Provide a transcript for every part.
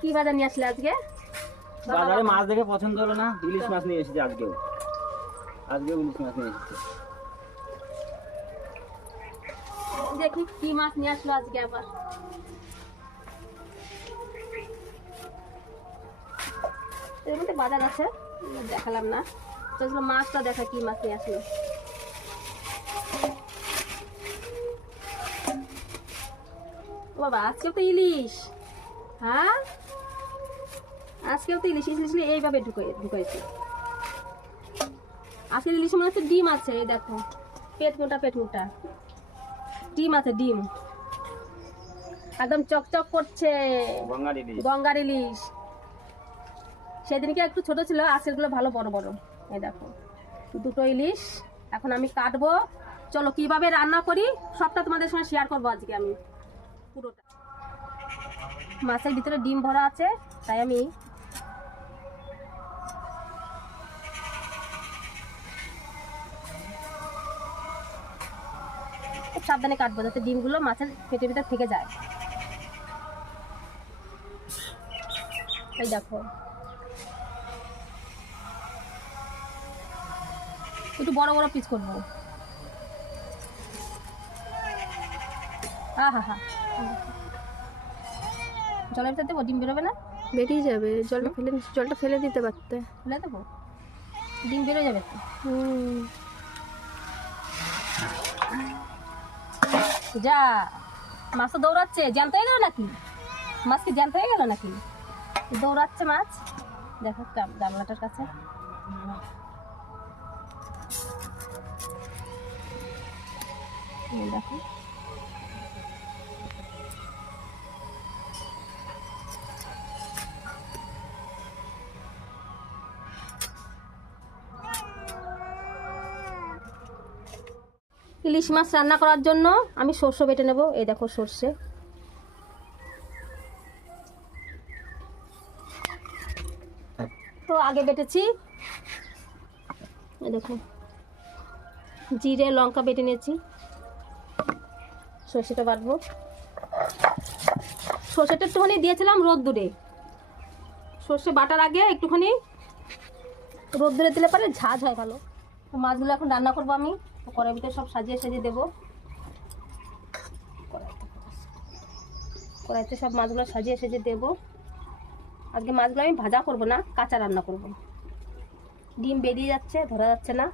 কি বাজার নিয়ে আসলে আজকে? বাজারে মাছ দেখে পছন্দ হলো না, ইলিশ মাছ নিয়ে এসেছি আজকেও ইলিশ মাছ নিয়ে এসেছি। দেখি কি মাছ নিয়ে আসলো আজকে আবার। এর মধ্যে বাজার আছে, দেখালাম না তো, মাছটা দেখা কি মাছ নিয়ে আসলো। বাবা আজকেও তো ইলিশ। হ্যাঁ আজকেও তো ইলিশ এইভাবে ঢুকাইছে। আজকে ইলিশ মনে হচ্ছে ডিম আছে, এই দেখো পেট মোটা ডিম আছে, ডিম একদম চকচক করছে, গঙ্গার ইলিশ। সেদিনকে একটু ছোট ছিল, আজকের গুলো ভালো বড় বড়। এই দেখো দুটো ইলিশ এখন আমি কাটবো। চলো কিভাবে রান্না করি সবটা তোমাদের সঙ্গে শেয়ার করবো আজকে আমি পুরোটা। মাছের ভিতরে ডিম ভরা আছে, তাই আমি খুব সাবধানে কাটবো যাতে ডিমগুলো মাছের পেটের ভিতর থেকে যায়। এই দেখো একটু বড় বড় পিস করবো। হা হা জলের ভিতর দেবো, ডিম বেরোবে না? বেরিয়ে যাবে, জলটা ফেলে দিতে পারতে। ফেলে দেবো, ডিম বেরোয় যাবে তো। যা মাছ তো দৌড়াচ্ছে, জ্যান্ত হয়ে গেল নাকি? মাছ কি জ্যান্ত হয়ে গেল নাকি? দৌড়াচ্ছে মাছ, দেখো গামলাটার কাছে। দেখো ইলিশ মাছ রান্না করার জন্য আমি সর্ষে বেটে নেব। এই দেখো সর্ষে, তো আগে বেটেছি। এই দেখো জিরে লঙ্কা বেটে নিয়েছি, সর্ষেটা বাটবো। সর্ষেটা একটুখানি দিয়েছিলাম রোদ্দুরে, সর্ষে বাটার আগে একটুখানি রোদ্দুরে দিলে পরে ঝাঁঝ হয় ভালো। তো মাছগুলো এখন রান্না করবো আমি। কড়াইয়ের ভিতরে সব সাজিয়ে দেবো, কড়াইতে সব মাছগুলো সাজিয়ে দেবো। আজকে মাছগুলো আমি ভাজা করব না, কাঁচা রান্না করব। ডিম বেরিয়ে যাচ্ছে, ধরা যাচ্ছে না।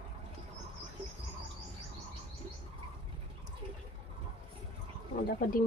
দেখো ডিম